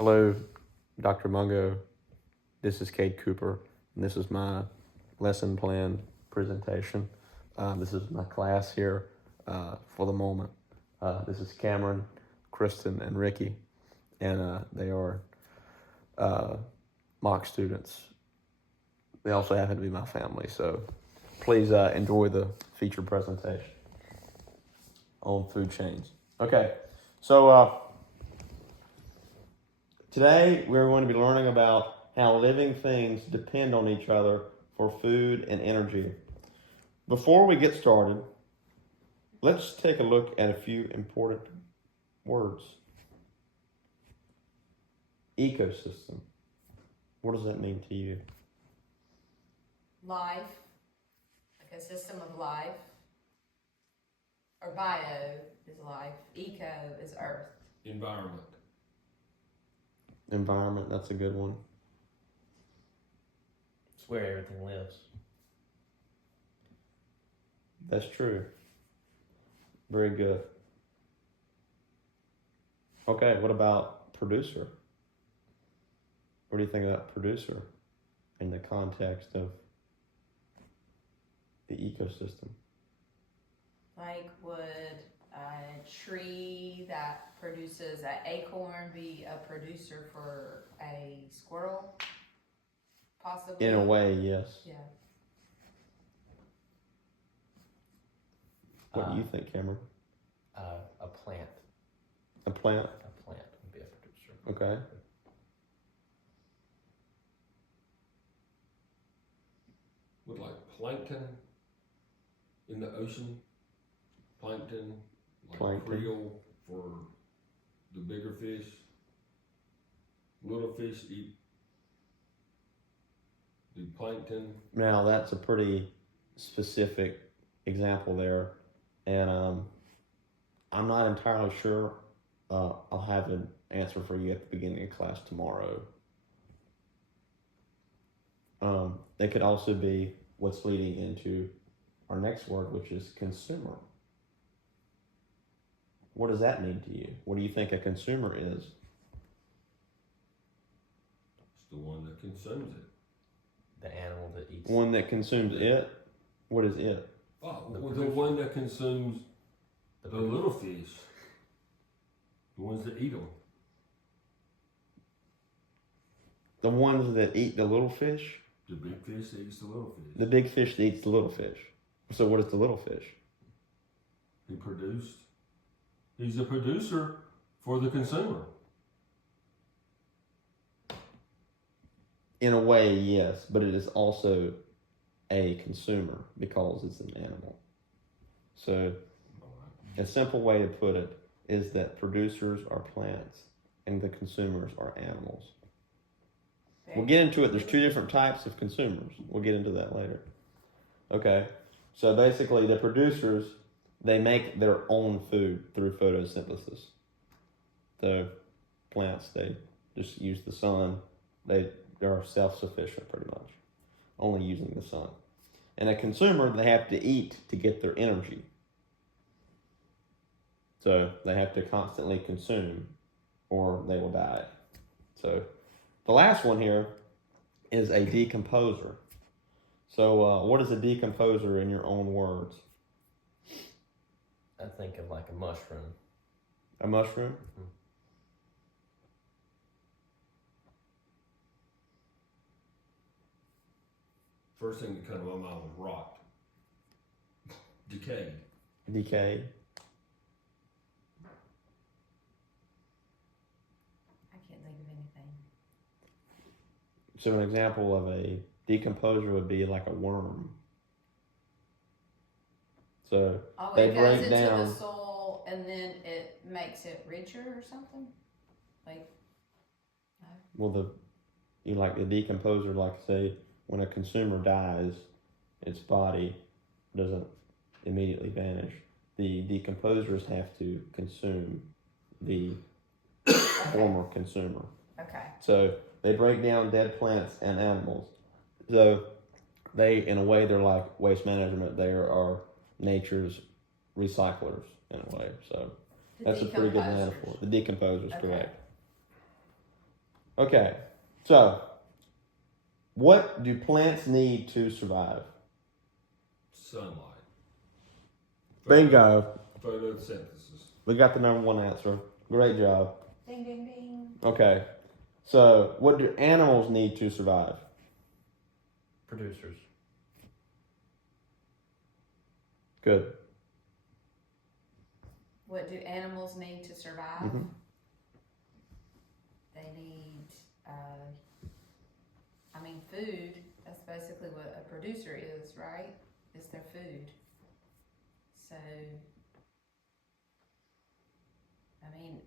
Hello, Dr. Mungo. This is Kate Cooper, and this is my lesson plan presentation. This is my class here for the moment. This is Cameron, Kristen, and Ricky, and they are mock students. They also happen to be my family, so please enjoy the feature presentation on food chains. Okay, so today we're going to be learning about how living things depend on each other for food and energy. Before we get started, let's take a look at a few important words. Ecosystem. What does that mean to you? Life, like a system of life, or bio is life, eco is earth. Environment. Environment, that's a good one. It's where everything lives. That's true. Very good. Okay, what about producer? What do you think about producer in the context of the ecosystem? Like, would a tree that produces an acorn be a producer for a squirrel? Possibly. In a way, yes. Yeah. What do you think, Cameron? A plant. A plant? A plant would be a producer. Okay. With like plankton in the ocean. Plankton, like Plankton. krill for the bigger fish. Little fish eat the plankton. Now, that's a pretty specific example there, and I'm not entirely sure. I'll have an answer for you at the beginning of class tomorrow. It could also be what's leading into our next word, which is consumer. What does that mean to you? What do you think a consumer is? It's the one that consumes it. The animal that eats. One that consumes it? What is it? Oh, The well, the producer. one that consumes the producer. little fish. The ones that eat them. The ones that eat the little fish? The big fish that eats the little fish. The big fish that eats the little fish. So what is the little fish? He produced. He's a producer for the consumer. In a way, yes, but it is also a consumer because it's an animal. So a simple way to put it is that producers are plants and the consumers are animals. We'll get into it. There's two different types of consumers. We'll get into that later. Okay, so basically the producers, they make their own food through photosynthesis. The plants, they just use the sun. They are self-sufficient pretty much, only using the sun. And a consumer, they have to eat to get their energy. So they have to constantly consume or they will die. So the last one here is a decomposer. So what is a decomposer in your own words? I think of like a mushroom. A mushroom? First thing that comes to my mind was rot. Decayed. Decay? I can't think of anything. So an example of a decomposer would be like a worm. So Oh, they it goes break into down. the soil and then it makes it richer or something? Like, Well, like the decomposer, like say when a consumer dies, its body doesn't immediately vanish. The decomposers have to consume the former consumer. okay. So they break down dead plants and animals. So they, in a way, they're like waste management. They are nature's recyclers in a way. So The that's a pretty good decomposers. metaphor. The decomposers, Okay. correct. Okay, so what do plants need to survive? Sunlight. Bingo. Photosynthesis. We got the number one answer. Great job. Ding, ding, ding. Okay, so what do animals need to survive? Producers. Good. What do animals need to survive? Mhm. They need, food. That's basically what a producer is, right? Is their food. So,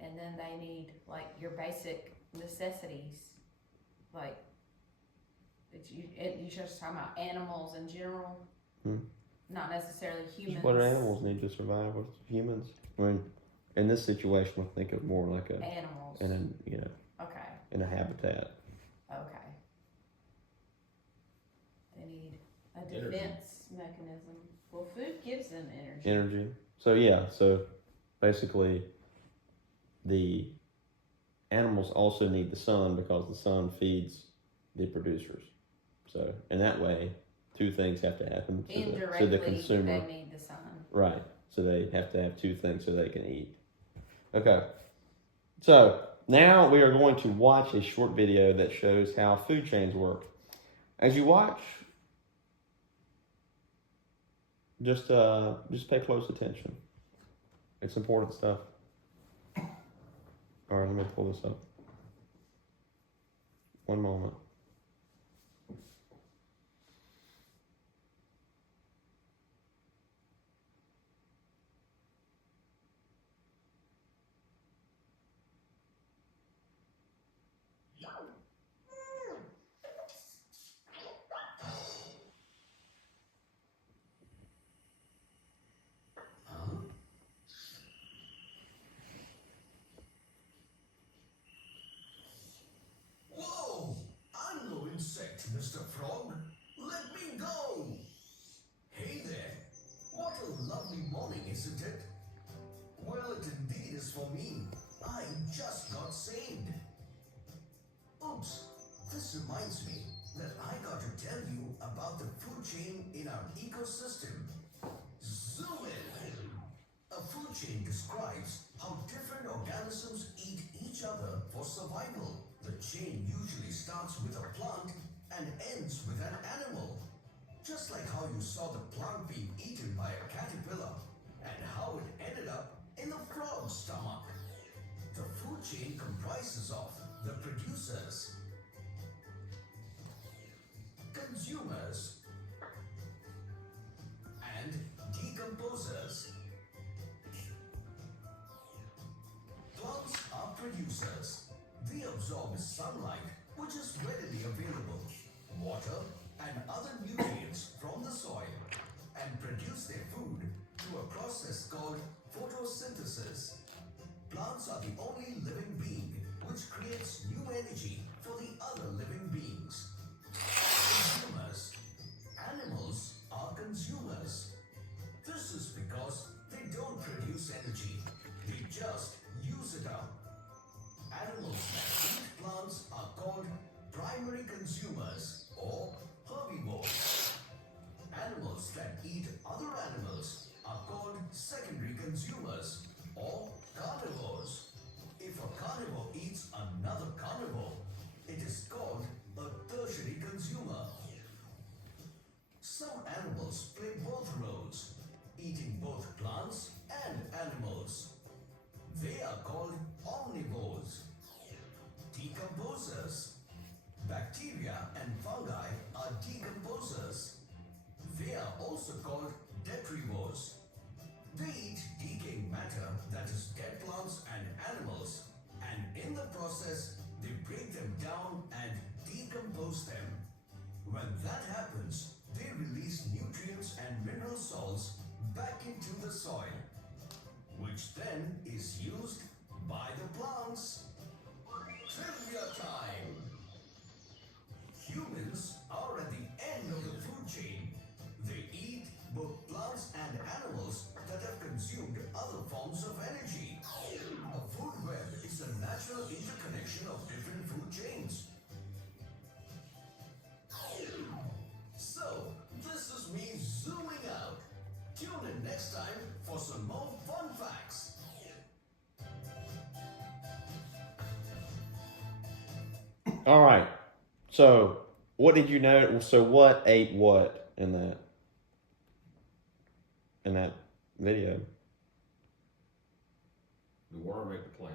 and then they need like your basic necessities, like you just talking about animals in general, not necessarily humans. What do animals need to survive with humans? I mean, in this situation, we'll think of more like a Animals. Okay, in a habitat. Okay. They need a Energy. defense mechanism. Well, food gives them energy. Energy. So yeah, so basically, the animals also need the sun because the sun feeds the producers. So in that way, two things have to happen to Indirectly, the consumer. they need the sun. Right. So they have to have two things so they can eat. Okay. So now we are going to watch a short video that shows how food chains work. As you watch, just pay close attention. It's important stuff. All right, let me pull this up. One moment. Whoa! I'm no insect, Mr. Frog. Let me go! Hey there! What a lovely morning, isn't it? Well, it indeed is for me. I just got saved. Oops, this reminds me that I got to tell you about the food chain in our ecosystem. Zoom in! A food chain describes how different organisms eat each other for survival. The chain usually starts with a plant and ends with an animal. Just like how you saw the plant being eaten by a caterpillar and how it ended up in the frog's stomach. The food chain comprises of the producers, consumers, and decomposers. Plants are producers. They absorb sunlight, which is readily available, water, and other nutrients from the soil, and produce their food through a process called photosynthesis. Plants are the only living being which creates new energy for the other living beings. Consumers. Animals are consumers. This is because they don't produce energy, they just use it up. Animals that eat plants are called primary consumers or herbivores. Animals that eat other animals are called secondary consumers or carnivores. If All right. So, what did you know? So, what ate what in that video? The worm ate the plant.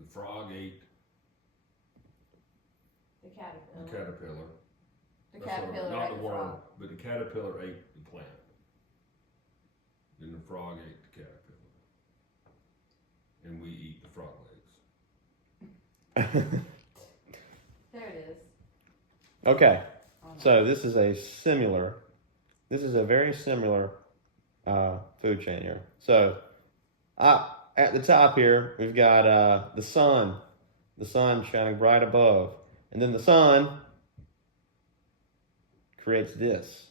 The frog ate The the caterpillar. caterpillar. The That's what I- caterpillar not ate the the worm, frog. but the caterpillar ate the plant. Then the frog ate the caterpillar. And we eat the frog legs. There it is. Okay. Oh, no. So this is a very similar food chain here. So at the top here, we've got the sun shining bright above. And then the sun creates this,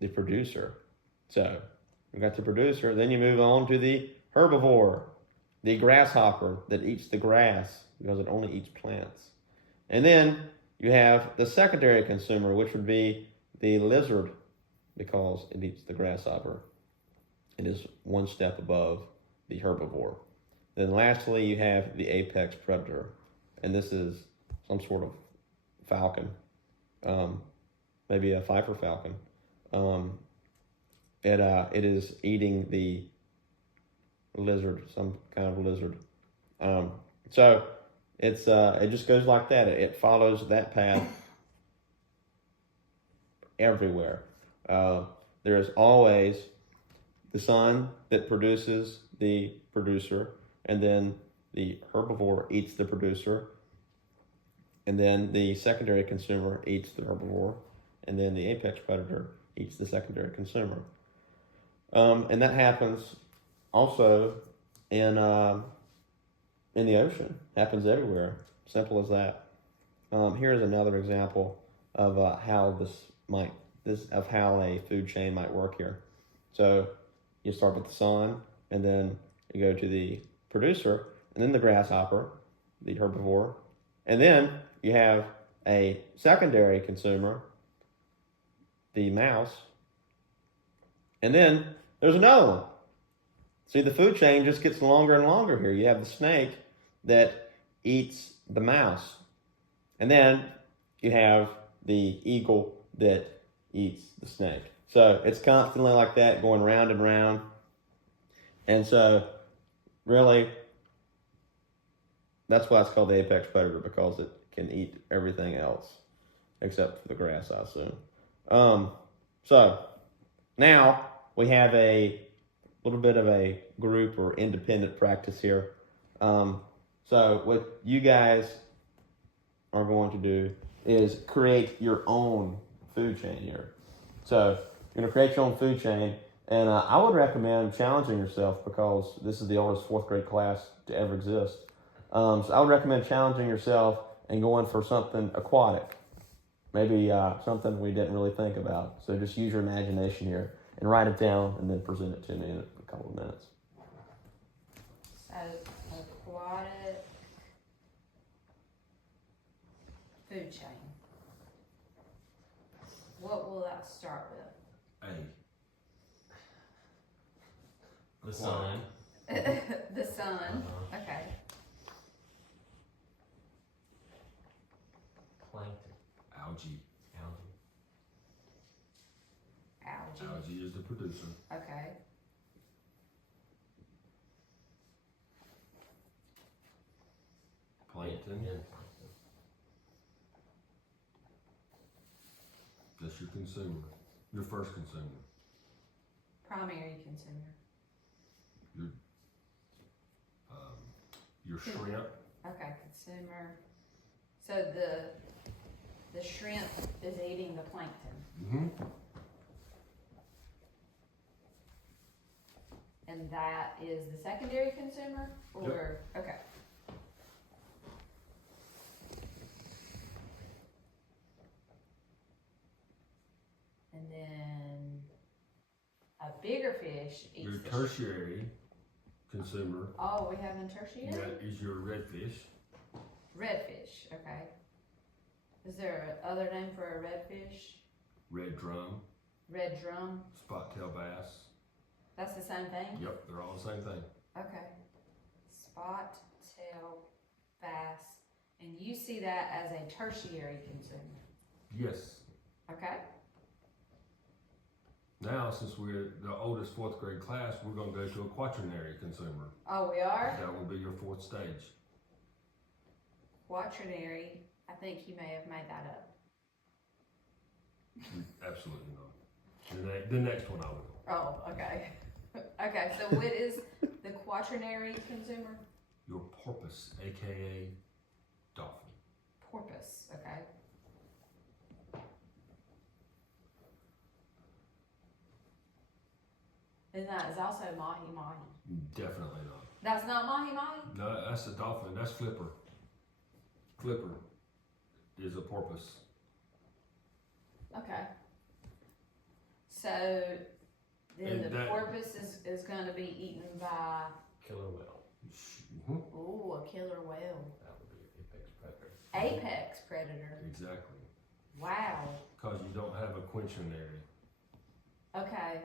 the producer. So we've got the producer, then you move on to the herbivore, the grasshopper that eats the grass because it only eats plants. And then you have the secondary consumer, which would be the lizard, because it eats the grasshopper. It is one step above the herbivore. Then lastly, you have the apex predator, and this is some sort of falcon, maybe a Pfeiffer falcon. It is eating the lizard, some kind of lizard. So it just goes like that. It follows that path everywhere. There is always the sun that produces the producer, and then the herbivore eats the producer, and then the secondary consumer eats the herbivore, and then the apex predator eats the secondary consumer. And that happens also in the ocean. Happens everywhere. Simple as that. Here's another example of how how a food chain might work here. So you start with the sun, and then you go to the producer, and then the grasshopper, the herbivore, and then you have a secondary consumer, the mouse, and then there's another one. See, the food chain just gets longer and longer here. You have the snake that eats the mouse, and then you have the eagle that eats the snake. So it's constantly like that, going round and round. And so, really, that's why it's called the apex predator, because it can eat everything else except for the grass, I assume. So now we have a little bit of a group or independent practice here. So what you guys are going to do is create your own food chain here. So you're going to create your own food chain, and I would recommend challenging yourself, because this is the oldest fourth grade class to ever exist. So I would recommend challenging yourself and going for something aquatic, maybe something we didn't really think about. So just use your imagination here and write it down, and then present it to me in a couple of minutes. So, aquatic food chain. What will that start with? A. The sun. The sun. Okay. Plankton. Algae. Algae. Algae is the producer. Okay. Plankton. That's your consumer. Your first consumer. Primary consumer. Your shrimp. Okay, consumer. So the shrimp is eating the plankton, Mm-hmm. and that is the secondary consumer, or okay. And then a bigger fish eats Your the tertiary consumer. Oh, we have in tertiary? That is your redfish. Redfish, okay. Is there another name for a redfish? Red drum. Red drum? Spot tail bass. That's the same thing? Yep, they're all the same thing. Okay. Spot tail bass, and you see that as a tertiary consumer, Yes. okay? Now, since we're the oldest fourth grade class, we're gonna go to a quaternary consumer. Oh, we are? That will be your fourth stage. Quaternary, I think you may have made that up. Absolutely not. The next one I will. Oh, okay. Okay, so what is the quaternary consumer? Your porpoise, aka dolphin. Porpoise, okay. And that is also mahi-mahi. Definitely not. That's not mahi-mahi? No, that's a dolphin. That's flipper. Flipper is a porpoise. Okay. So then And the that- porpoise is gonna be eaten by, Killer whale. Mhm. ooh, a killer whale. That would be apex predator. Apex predator. Exactly. Wow. Because you don't have a quaternary. Okay.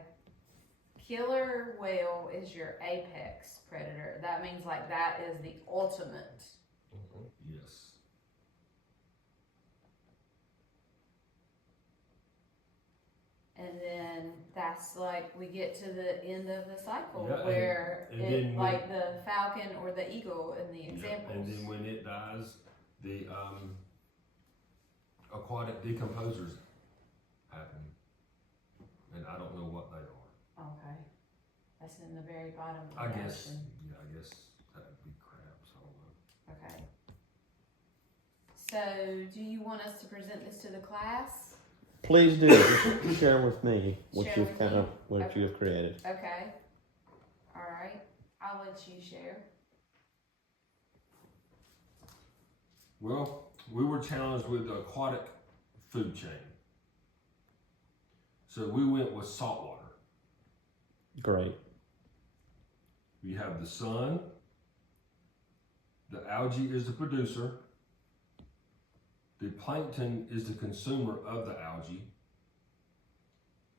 Killer whale is your apex predator. That means like that is the ultimate. Mhm. Yes. And then that's like we get to the end of the cycle Yeah, where and it, then we- like the falcon or the eagle in the Yeah, examples. and then when it dies, the aquatic decomposers happen. And I don't know what they are. Okay. That's in the very bottom of the I guess, ocean. yeah, I guess that'd be crabs. I don't know. Okay. So do you want us to present this to the class? Please do. Just share with me what Share you've with kind me? of what you have created. Okay. All right. I'll let you share. Well, we were challenged with the aquatic food chain. So we went with saltwater. Great. We have the sun, the algae is the producer, the plankton is the consumer of the algae,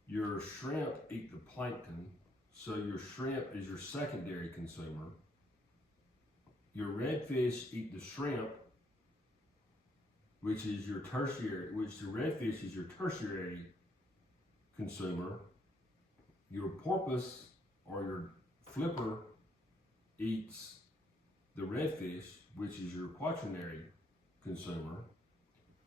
your shrimp eat the plankton, so your shrimp is your secondary consumer, your redfish eat the shrimp, which is your tertiary, which the redfish is your tertiary consumer, your porpoise or your flipper eats the redfish, which is your quaternary consumer,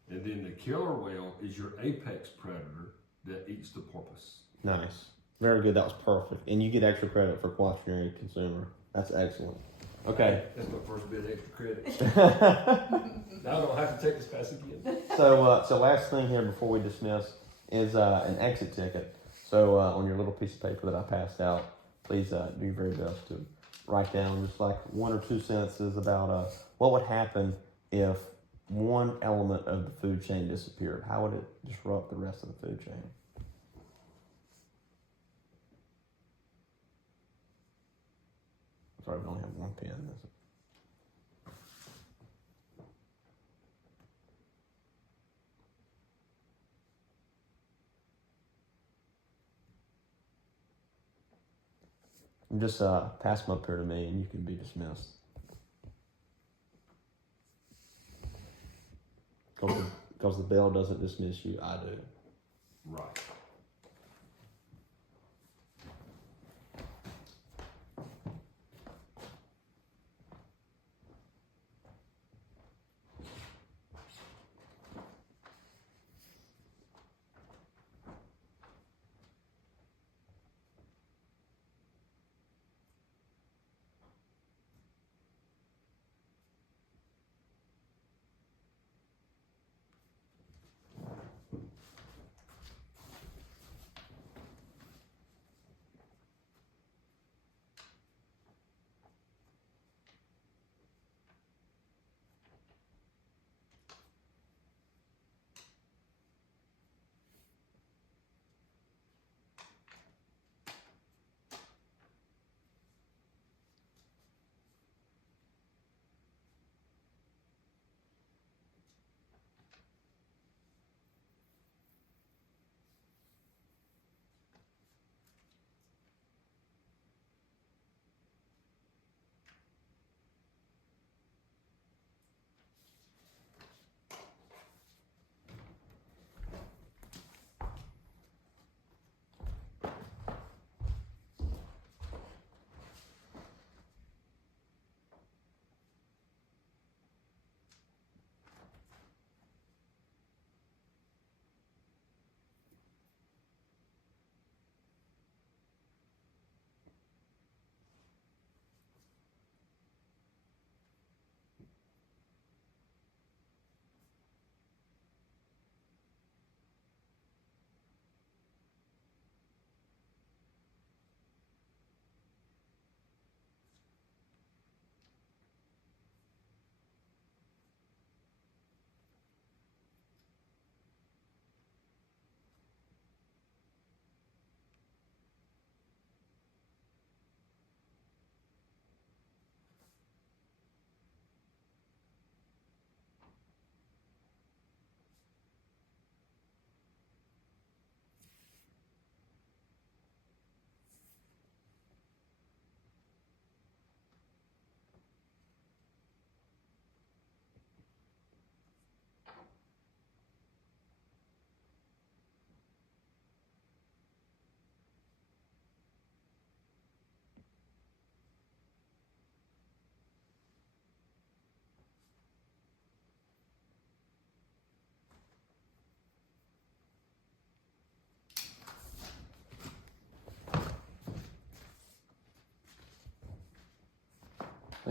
and then the killer whale is your apex predator that eats the porpoise. Nice. Very good. That was perfect. And you get extra credit for quaternary consumer. That's excellent. Okay. That's my first bit of extra credit. so Now I don't have to take this class again. so last thing here before we dismiss is an exit ticket. So on your little piece of paper that I passed out, please do your very best to write down just like 1 or 2 sentences about what would happen if one element of the food chain disappeared. How would it disrupt the rest of the food chain? Sorry, we only have one pen. Just pass them up here to me and you can be dismissed. Because the bell doesn't dismiss you, I do. Right.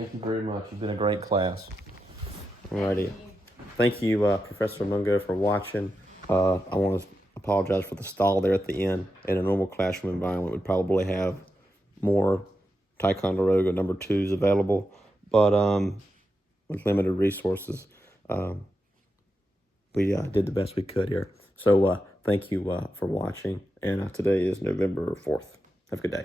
Thank you very much. You've been a great class. Alrighty. Thank you. Thank you, Professor Mungo, for watching. I want to apologize for the stall there at the end. In a normal classroom environment, we'd probably have more Ticonderoga number 2s available, but with limited resources, we did the best we could here. So thank you for watching, and today is November 4th. Have a good day.